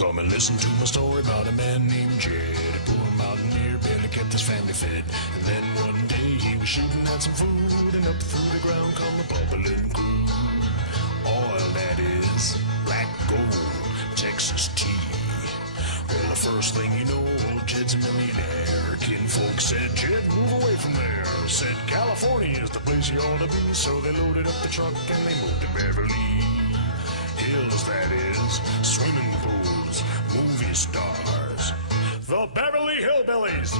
Come and listen to my story about a man named Jed. A poor mountaineer barely kept his family fed. And then one day he was shooting at some food, and up through the ground come a bubbling crude. Oil, that is, black gold, Texas tea. Well, the first thing you know, old Jed's a millionaire. Kinfolk said, Jed, move away from there. Said, California is the place you ought to be. So they loaded up the truck and they moved to Beverly Hills, that is, swimming pools, movie stars, the Beverly Hillbillies.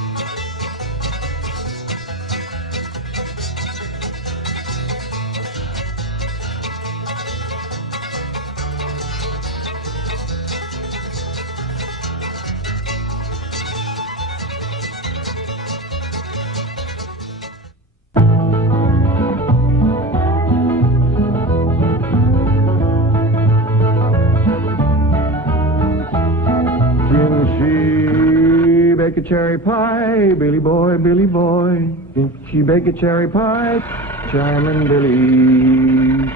Bake a cherry pie, Billy boy, Billy boy. Did she bake a cherry pie? Charmin' Billy.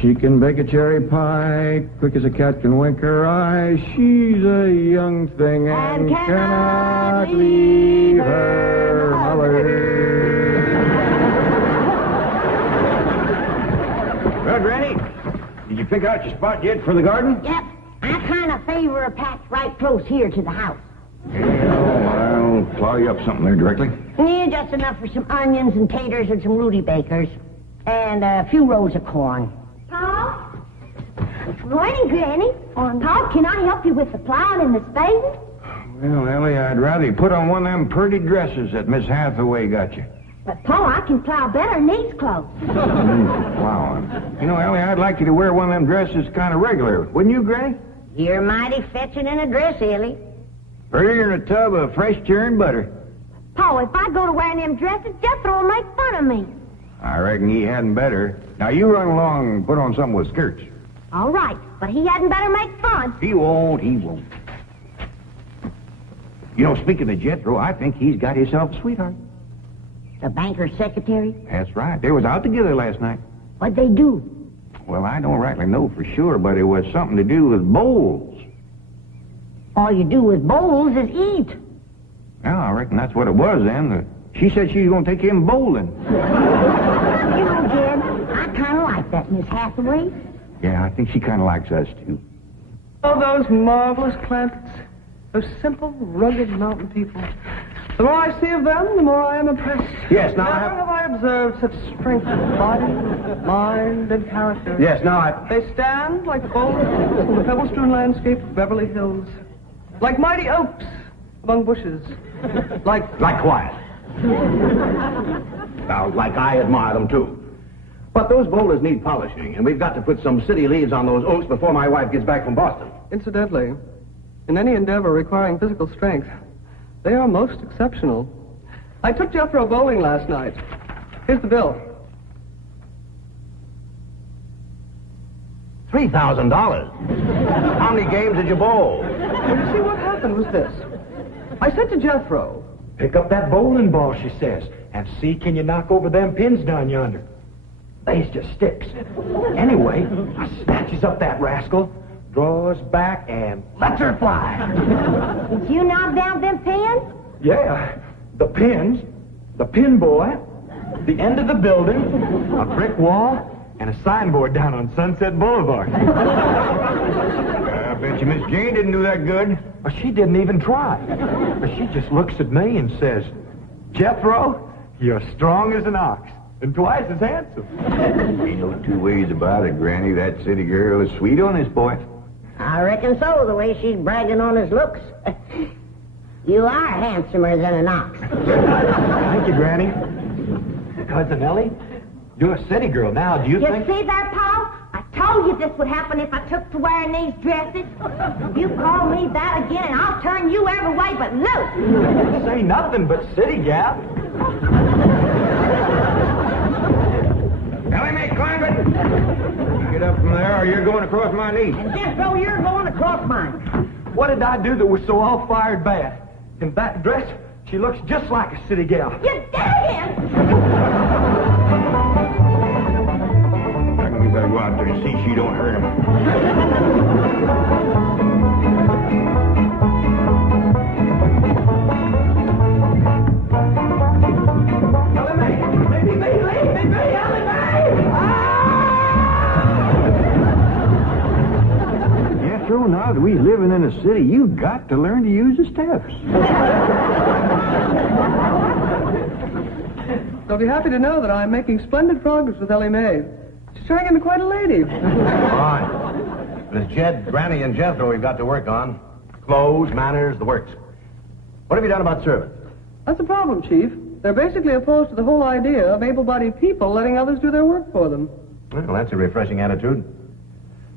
She can bake a cherry pie, quick as a cat can wink her eye. She's a young thing and cannot leave her mother. Well, Granny, did you pick out your spot yet for the garden? Yep. I kind of favor a patch right close here to the house. I'll plow you up something there directly. Yeah, just enough for some onions and taters and some Rudybakers. And a few rows of corn. Paul? Morning, Granny. Paul, can I help you with the plowing and the spading? Well, Ellie, I'd rather you put on one of them pretty dresses that Miss Hathaway got you. But, Paul, I can plow better in these clothes. Plowing. You know, Ellie, I'd like you to wear one of them dresses kind of regular. Wouldn't you, Granny? You're mighty fetching in a dress, Ellie. Prettier than a tub of fresh churned butter. Paul, if I go to wearing them dresses, Jethro will make fun of me. I reckon he hadn't better. Now, you run along and put on something with skirts. All right, but he hadn't better make fun. He won't. You know, speaking of Jethro, I think he's got himself a sweetheart. The banker's secretary? That's right. They was out together last night. What'd they do? Well, I don't rightly know for sure, but it was something to do with bowls. All you do with bowls is eat. Well, I reckon that's what it was then. She said she was going to take him bowling. You know, Jed, I kind of like that Miss Hathaway. Yeah, I think she kind of likes us, too. Oh, those marvelous Clampetts. Those simple, rugged mountain people. The more I see of them, the more I am impressed. Yes, now Never have I observed such strength of body, mind, and character. Yes, now They stand like bold hills in the pebble-strewn landscape of Beverly Hills. Like mighty oaks among bushes. Like quiet. Now, like I admire them, too. But those boulders need polishing, and we've got to put some city leaves on those oaks before my wife gets back from Boston. Incidentally, in any endeavor requiring physical strength, they are most exceptional. I took Jethro bowling last night. Here's the bill. $3,000. How many games did you bowl? Well, you see, what happened was this. I said to Jethro, Pick up that bowling ball, she says, and see can you knock over them pins down yonder. They's just sticks. Anyway, I snatches up that rascal, draws back, and lets her fly. Did you knock down them pins? Yeah, the pins, the pin boy, the end of the building, a brick wall, and a signboard down on Sunset Boulevard. I bet you Miss Jane didn't do that good. Well, she didn't even try. She just looks at me and says, Jethro, you're strong as an ox and twice as handsome. Ain't no two ways about it, Granny. That city girl is sweet on this boy. I reckon so, the way she's bragging on his looks. You are handsomer than an ox. Thank you, Granny. Cousin Ellie, you're a city girl now. Do you think... You see that, Paul? I told you this would happen if I took to wearing these dresses. You call me that again, and I'll turn you every way but loose. Say nothing but city gal. Ellie, mate, climb it. Get up from there, or you're going across my knee. And Jethro, you're going across mine. What did I do that was so all-fired bad? In that dress, she looks just like a city gal. You did! I reckon we better go out there and see she don't hurt him. Jethro, now that we're living in a city, you've got to learn to use the steps. You'll be happy to know that I'm making splendid progress with Ellie Mae. She's turning into quite a lady. Fine. But it's Jed, Granny, and Jethro we've got to work on. Clothes, manners, the works. What have you done about servants? That's the problem, Chief. They're basically opposed to the whole idea of able-bodied people letting others do their work for them. Well, that's a refreshing attitude.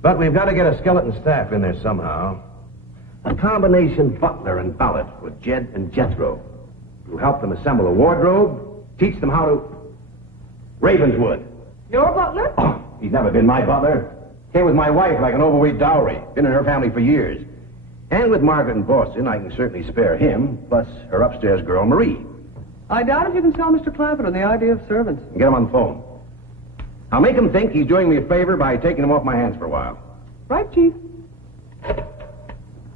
But we've got to get a skeleton staff in there somehow. A combination butler and valet with Jed and Jethro. To help them assemble a wardrobe, teach them how to... Ravenswood. Your butler? Oh, he's never been my butler. Came with my wife like an overweight dowry. Been in her family for years. And with Margaret in Boston, I can certainly spare him, plus her upstairs girl, Marie. I doubt if you can sell Mr. Clampett on the idea of servants. Get him on the phone. I'll make him think he's doing me a favor by taking him off my hands for a while. Right, Chief?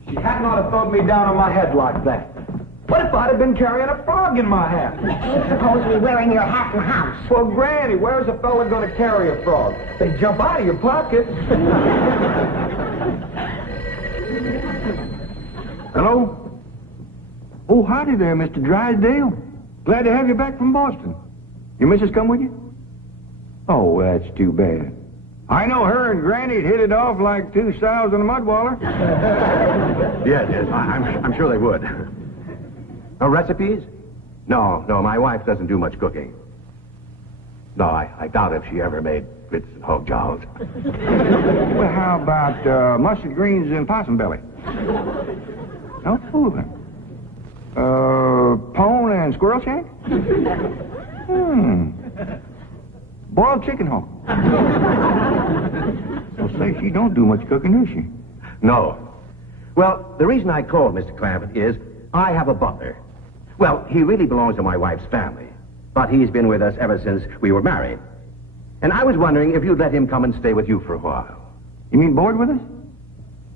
She hadn't ought to throw me down on my head like that. What if I'd have been carrying a frog in my hat? You ain't supposed to be wearing your hat in the house. Well, Granny, where's a fella going to carry a frog? They jump out of your pocket. Hello? Oh, howdy there, Mr. Drysdale. Glad to have you back from Boston. Your missus come with you? Oh, that's too bad. I know her and Granny'd hit it off like two sows in a mud waller. Yes, I'm sure they would. No recipes? No, my wife doesn't do much cooking. No, I doubt if she ever made grits and hog jows. Well, how about mustard greens and possum belly? No? Pone and squirrel shank? Boiled chicken hog. Well, say, she don't do much cooking, does she? No. Well, the reason I called Mr. Clampett is I have a butler. Well, he really belongs to my wife's family, but he's been with us ever since we were married. And I was wondering if you'd let him come and stay with you for a while. You mean board with us?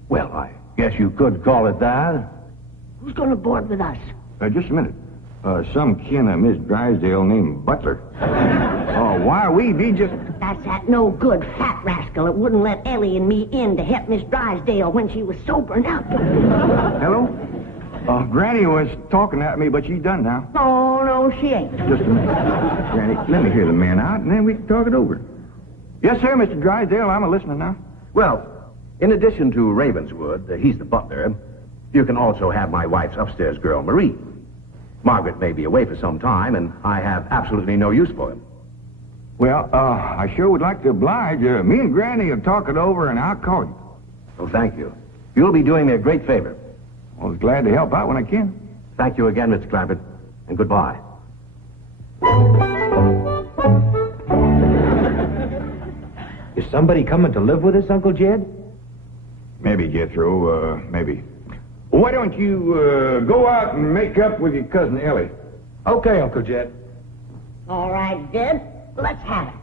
Well, I guess you could call it that. Who's going to board with us? Just a minute. Some kin of Miss Drysdale named Butler. Oh, why, we be just... That's that no good fat rascal that wouldn't let Ellie and me in to help Miss Drysdale when she was sobering up. Hello? Granny was talking at me, but she's done now. Oh, no, she ain't. Just a minute. Granny, let me hear the man out, and then we can talk it over. Yes, sir, Mr. Drysdale, I'm a-listening now. Well, in addition to Ravenswood, he's the butler, you can also have my wife's upstairs girl, Marie. Margaret may be away for some time, and I have absolutely no use for him. Well, I sure would like to oblige. Me and Granny will talk it over, and I'll call you. Oh, thank you. You'll be doing me a great favor. I was glad to help out when I can. Thank you again, Mr. Clampett, and goodbye. Is somebody coming to live with us, Uncle Jed? Maybe, Jethro, maybe. Why don't you go out and make up with your cousin Ellie? Okay, Uncle Jed. All right, Jed, let's have it.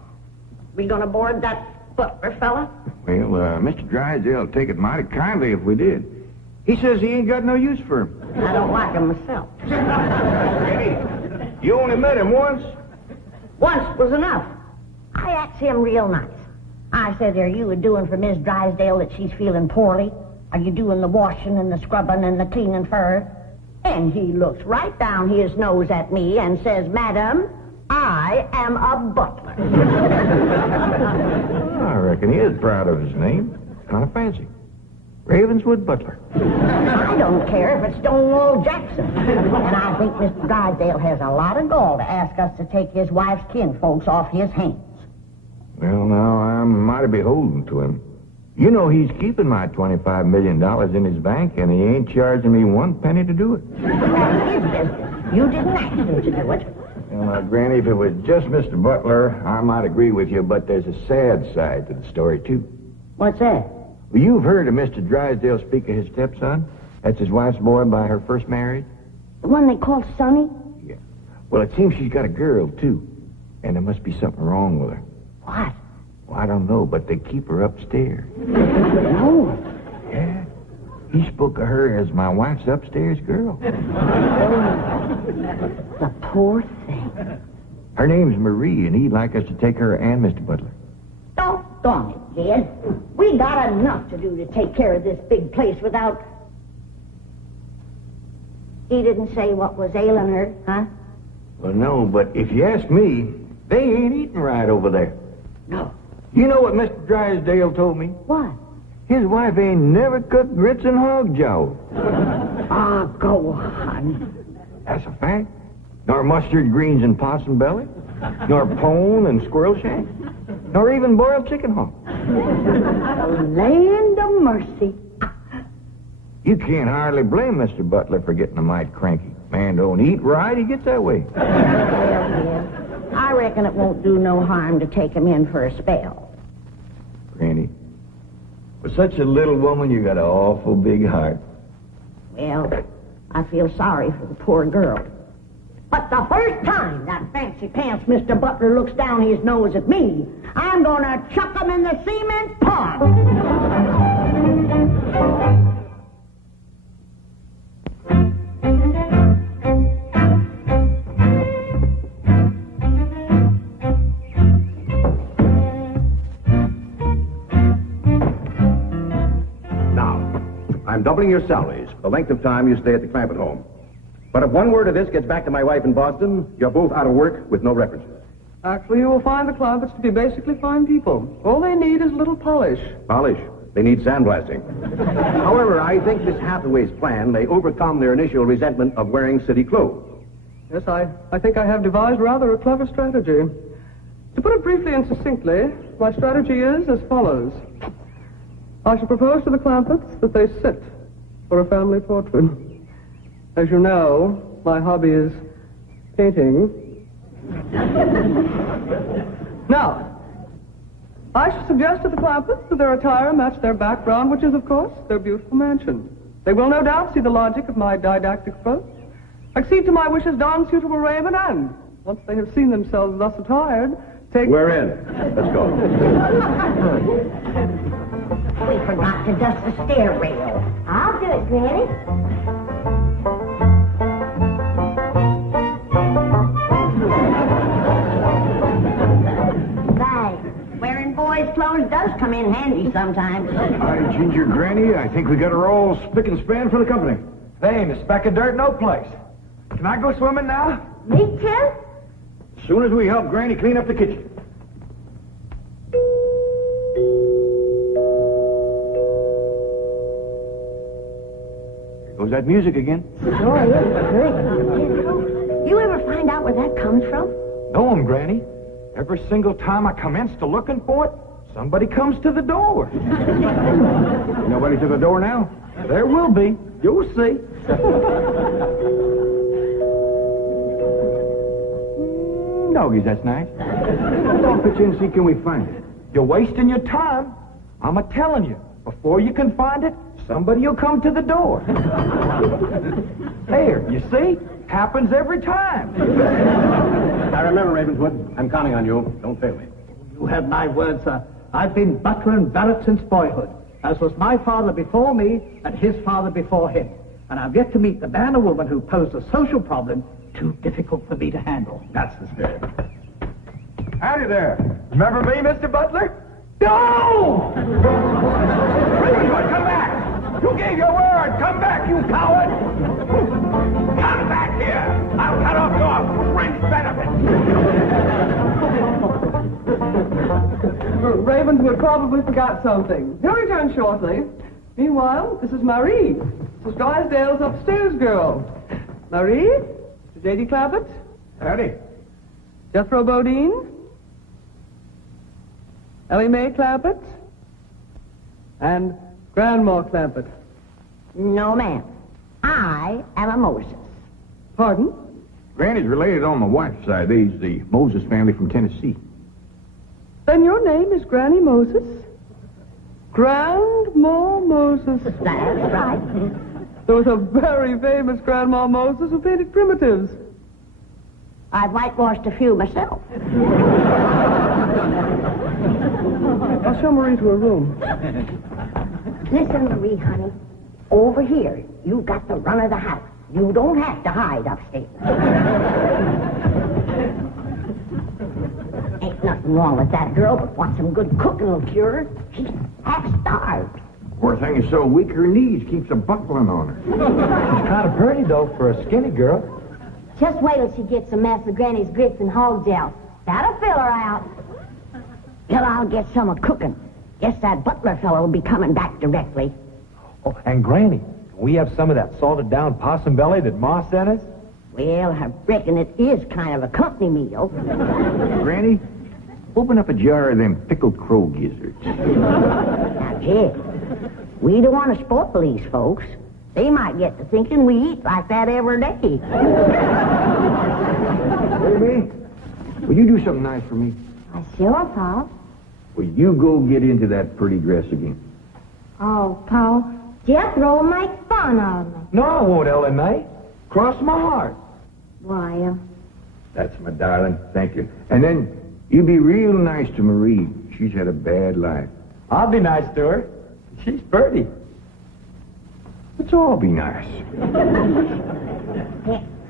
We going to board that butler fella? Well, Mr. Drysdale will take it mighty kindly if we did. He says he ain't got no use for him. I don't like him myself. Granny, you only met him once? Once was enough. I asked him real nice. I said, are you doing for Miss Drysdale that she's feeling poorly? Are you doing the washing and the scrubbing and the cleaning for her? And he looks right down his nose at me and says, Madam, I am a butler. I reckon he is proud of his name. Kind of fancy. Ravenswood Butler. I don't care if it's Stonewall Jackson. And I think Mr. Drysdale has a lot of gall to ask us to take his wife's kinfolks off his hands. Well, now, I'm mighty beholden to him. You know he's keeping my $25 million in his bank, and he ain't charging me one penny to do it. That's his business. You didn't ask him to do it. Well, now, Granny, if it was just Mr. Butler, I might agree with you, but there's a sad side to the story, too. What's that? Well, you've heard of Mr. Drysdale speak of his stepson? That's his wife's boy by her first marriage? The one they called Sonny? Yeah. Well, it seems she's got a girl, too. And there must be something wrong with her. What? Well, I don't know, but they keep her upstairs. No. Yeah. He spoke of her as my wife's upstairs girl. The poor thing. Her name's Marie, and he'd like us to take her and Mr. Butler. Doggone it, Jed. We We got enough to do to take care of this big place without... He didn't say what was ailing her, huh? Well, no, but if you ask me, they ain't eating right over there. No. You know what Mr. Drysdale told me? What? His wife ain't never cooked grits and hog jowl. Ah, go on. That's a fact. Nor mustard greens and possum belly, nor pone and squirrel shank, nor even boiled chicken hawk. Land of mercy. You can't hardly blame Mr. Butler for getting a mite cranky. Man don't eat right, he gets that way. I reckon it won't do no harm to take him in for a spell. Granny, for such a little woman, you got an awful big heart. Well, I feel sorry for the poor girl. But the first time that fancy pants Mr. Butler looks down his nose at me, I'm gonna chuck him in the cement pond. I'm doubling your salaries for the length of time you stay at the Clampett home. But if one word of this gets back to my wife in Boston, you're both out of work with no references. Actually, you will find the Clampetts to be basically fine people. All they need is a little polish. Polish. They need sandblasting. However, I think Miss Hathaway's plan may overcome their initial resentment of wearing city clothes. Yes, I think I have devised rather a clever strategy. To put it briefly and succinctly, my strategy is as follows. I shall propose to the Clampetts that they sit for a family portrait. As you know, my hobby is painting. Now, I shall suggest to the Clampetts that their attire match their background, which is, of course, their beautiful mansion. They will no doubt see the logic of my didactic approach, accede to my wishes, don suitable raiment, and, once they have seen themselves thus attired, take... We're in. Let's go. We forgot to dust the stair rail. I'll do it, Granny. Right. Wearing boys' clothes does come in handy sometimes. Hi, Ginger Granny. I think we got her all spick and span for the company. They ain't a speck of dirt no place. Can I go swimming now? Me too? As soon as we help Granny clean up the kitchen. There goes that music again. Sure is good. You ever find out where that comes from? Know 'em, Granny. Every single time I commence to looking for it, somebody comes to the door. Nobody to the door now? There will be. You'll see. Doggies, that's nice. Don't pitch in and see can we find it. You're wasting your time. I'm a-telling you. Before you can find it, somebody will come to the door. There, you see? Happens every time. I remember, Ravenswood. I'm counting on you. Don't fail me. You have my word, sir. I've been butler and valet since boyhood, as was my father before me and his father before him. And I've yet to meet the man or woman who posed a social problem too difficult for me to handle. That's the spirit. Howdy there. Remember me, Mr. Butler? No! Ravenswood, come back! You gave your word! Come back, you coward! Come back here! I'll cut off your fringe benefits! Ravenswood probably forgot something. He'll return shortly. Meanwhile, this is Marie. This is Drysdale's upstairs girl. Marie? J.D. Clampett? Howdy. Jethro Bodine? Ellie Mae Clampett? And Grandma Clampett. No, ma'am. I am a Moses. Pardon? Granny's related on my wife's side. They's the Moses family from Tennessee. Then your name is Granny Moses? Grandma Moses. That's right. There was a very famous Grandma Moses who painted primitives. I've whitewashed a few myself. I'll show Marie to her room. Listen, Marie, honey. Over here, you got the run of the house. You don't have to hide upstairs. Ain't nothing wrong with that girl, but want some good cooking will cure her. half-starved. Poor thing is so weak her knees keeps a buckling on her. She's kind of pretty, though, for a skinny girl. Just wait till she gets a mess of Granny's grits and hog gel. That'll fill her out. Till I'll get some of cooking. Guess that butler fellow will be coming back directly. Oh, and Granny, can we have some of that salted down possum belly that Ma sent us? Well, I reckon it is kind of a company meal. Granny, open up a jar of them pickled crow gizzards. Now, Jed, we don't want to spoil these folks. They might get to thinking we eat like that every day. Baby, will you do something nice for me? Sure, Pa. Will you go get into that pretty dress again? Oh, Pa, Jethro will make fun of me. No, I won't, Ellie Mae. Cross my heart. Why, That's my darling. Thank you. And then you be real nice to Marie. She's had a bad life. I'll be nice to her. She's pretty. Let's all be nice.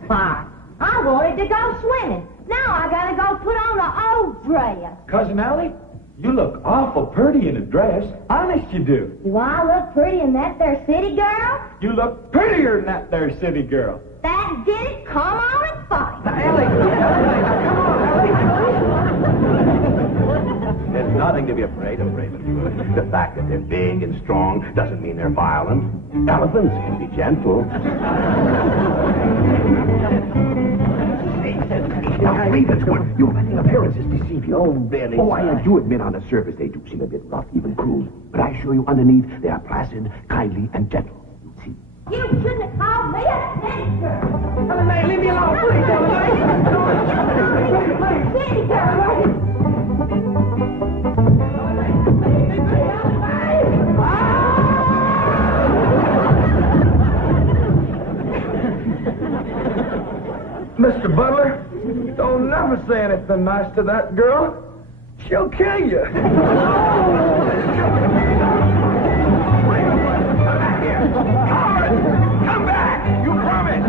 Pa, I wanted to go swimming. Now I gotta go put on the old dress. Cousin Ellie, you look awful pretty in a dress. Honest you do. Do I look pretty in that there city girl? You look prettier than that there city girl. That did it. Come on and fight. Now, Ellie, come on, Ellie. There's nothing to be afraid of, Raven. The fact that they're big and strong doesn't mean they're violent. Elephants can be gentle. Now, Ravenswood, your appearances deceive you. Oh, Billy. Oh, I do admit on the surface they do seem a bit rough, even cruel. But I assure you underneath they are placid, kindly, and gentle. You'll see. You shouldn't have called me a city girl. Ellie Mae, leave me alone, please, Ellie Mae. City girl. Mr. Butler, don't never say anything nice to that girl. She'll kill you. Come back here. Howard, come back! You promised!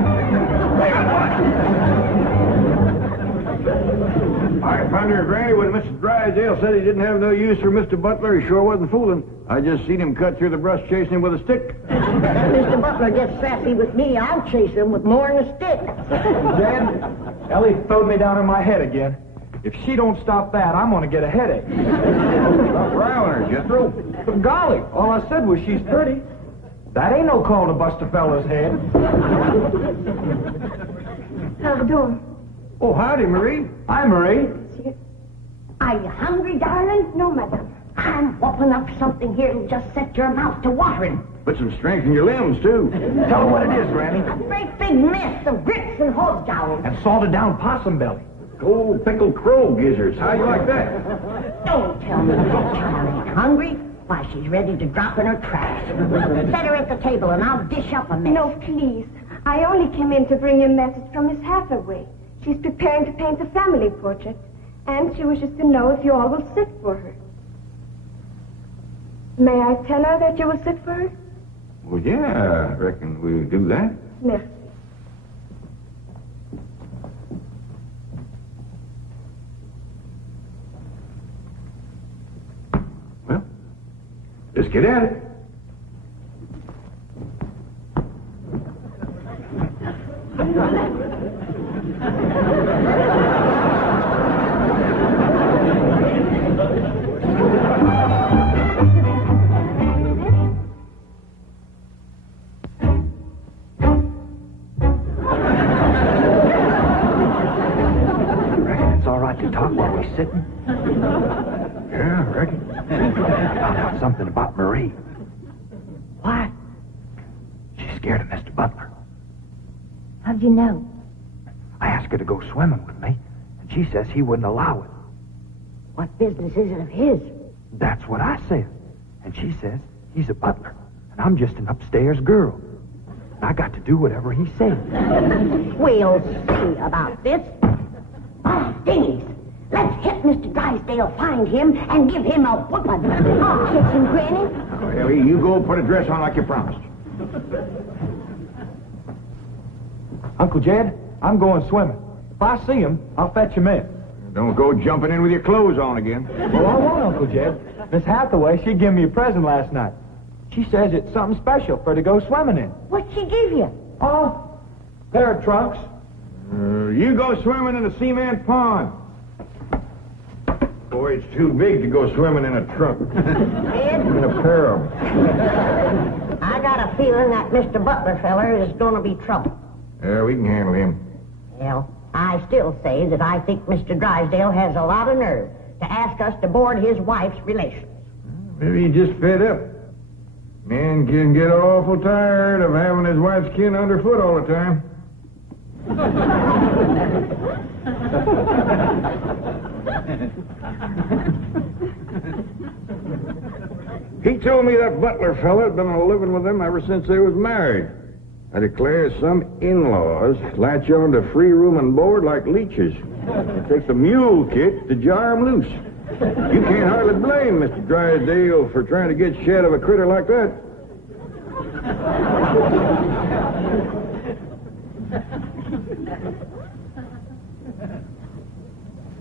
I found her granny when Mr. Drysdale said he didn't have no use for Mr. Butler. He sure wasn't fooling. I just seen him cut through the brush chasing him with a stick. If Mr. Butler gets sassy with me, I'll chase him with more than a stick. Dad, Ellie throwed me down on my head again. If she don't stop that, I'm going to get a headache. Stop riling her, Jethro. But golly, all I said was she's pretty. That ain't no call to bust a fellow's head. How's it doing? Oh, howdy, Marie. Hi, Marie. Are you hungry, darling? No, madam. I'm whooping up something here that'll just set your mouth to watering. Put some strength in your limbs, too. Tell her what it is, Granny. A great big mess of grits and hog jowls. And salted down possum belly. Cold pickled crow gizzards. How you like that? Don't tell me that child ain't hungry. Why, she's ready to drop in her trash. Set her at the table and I'll dish up a mess. No, please. I only came in to bring you a message from Miss Hathaway. She's preparing to paint a family portrait, and she wishes to know if you all will sit for her. May I tell her that you will sit for her? Well, yeah, I reckon we'll do that. Merci. Well, let's get at it. It's all right to talk while we're sitting. Yeah, I reckon. I found out something about Marie. What? She's scared of Mr. Butler. How'd you know? I asked her to go swimming with me, and she says he wouldn't allow it. What business is it of his? That's what I said. And she says he's a butler, and I'm just an upstairs girl. And I got to do whatever he says. We'll see about this. Oh, dingies. Let's hit Mr. Drysdale, find him, and give him a whooping. Oh, Kitchen Granny. Now, Ellie, you go put a dress on like you promised. Uncle Jed, I'm going swimming. If I see him, I'll fetch him in. Don't go jumping in with your clothes on again. Well, I won't, Uncle Jed. Miss Hathaway, she gave me a present last night. She says it's something special for her to go swimming in. What'd she give you? Oh, pair of trunks. You go swimming in a cement pond. Boy, it's too big to go swimming in a trunk. Ed? In a pair of 'em. I got a feeling that Mr. Butler feller is going to be trouble. Yeah, we can handle him. Well, I still say that I think Mr. Drysdale has a lot of nerve to ask us to board his wife's relations. Maybe he just fed up. Man can get awful tired of having his wife's kin underfoot all the time. He told me that Butler fella had been living with them ever since they was married. I declare some in-laws latch on to free room and board like leeches. It takes a mule kick to jar 'em loose. You can't hardly blame Mr. Drysdale for trying to get shed of a critter like that.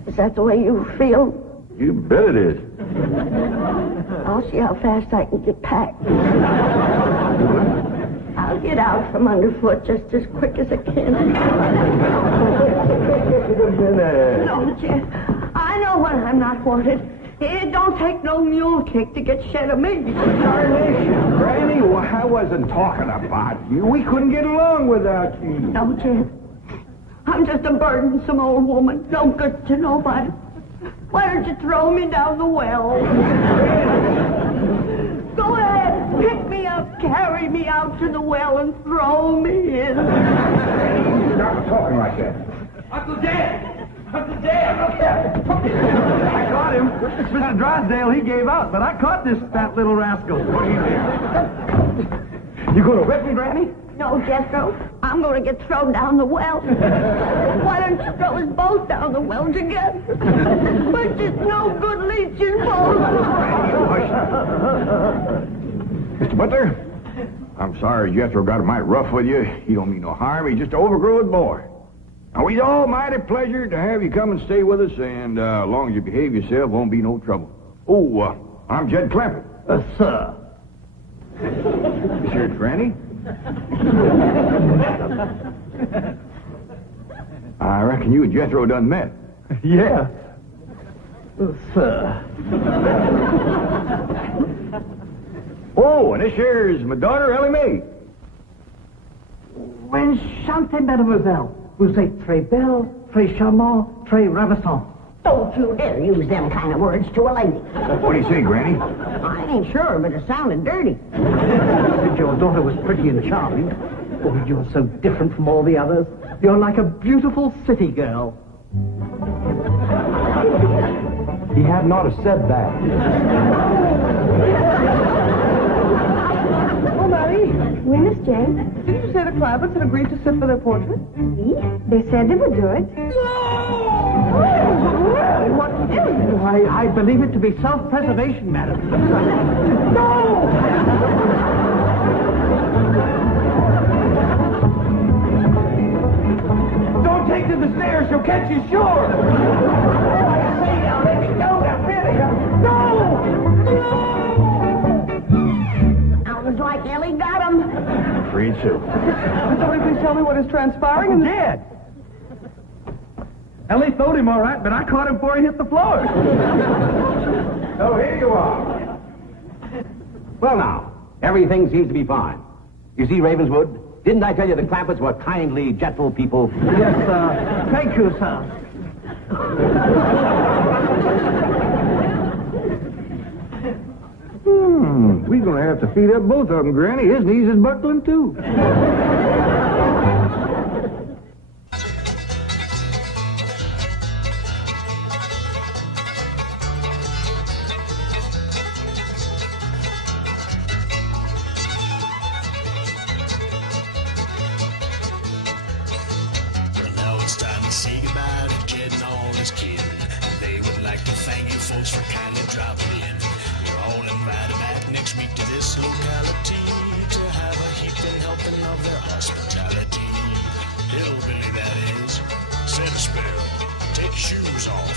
Is that the way you feel? You bet it is. I'll see how fast I can get packed. I'll get out from underfoot just as quick as I can. No, Jeff. I know when I'm not wanted. It don't take no mule kick to get shed of me. Darnation, Granny, I wasn't talking about you. We couldn't get along without you. No, Jeff. I'm just a burdensome old woman. No good to nobody. Why don't you throw me down the well? Go ahead, pick me up, carry me out to the well, and throw me in. Stop talking like that. Uncle Jed! Uncle Jed, look there! I caught him. Mr. Drysdale, he gave out, but I caught this fat little rascal. What are you doing? You going to whip me, Granny? No, Jethro. I'm going to get thrown down the well. Why don't you throw us both down the well together? We're just no good leeches, both. Mr. Butler, I'm sorry Jethro got a mighty rough with you. He don't mean no harm. He's just an overgrown boy. Now, we'd all mighty pleasure to have you come and stay with us, and as long as you behave yourself, won't be no trouble. Oh, I'm Jed Clampett. Sir. This here's Granny. I reckon you and Jethro done met. Yeah. Sir. Oh, and this here's my daughter, Ellie Mae. Enchantée, mademoiselle. Vous êtes très belle, très charmant, très ravissant. Don't you dare use them kind of words to a lady. What do you say, Granny? I ain't sure, but it sounded dirty. Your daughter was pretty and charming. Oh, you're so different from all the others. You're like a beautiful city girl. He had not have said that. Oh, Mary, Oui, Miss Jane. didn't you say the Clampetts had agreed to sit for their portrait? Oui, they said they would do it. What is it? I believe it to be self-preservation, madam. No! Don't take to the stairs, she'll catch you sure! Say now, let me go now, really! No! Sounds like Ellie got him. Afraid so. Could somebody please tell me what is transpiring in Jed! Ellie throwed him all right, but I caught him before he hit the floor. So here you are. Well, now, everything seems to be fine. You see, Ravenswood, didn't I tell you the Clampetts were kindly, gentle people? Yes, sir. Thank you, sir. We're going to have to feed up both of them, Granny. His knees is buckling, too. Well, now it's time to say goodbye to Jed and all his kin. They would like to thank you folks for kindly dropping in. You're all invited back next week to this locality to have a heaping helping of their hospitality. Hillbilly, that is. Set a spell. Take your shoes off.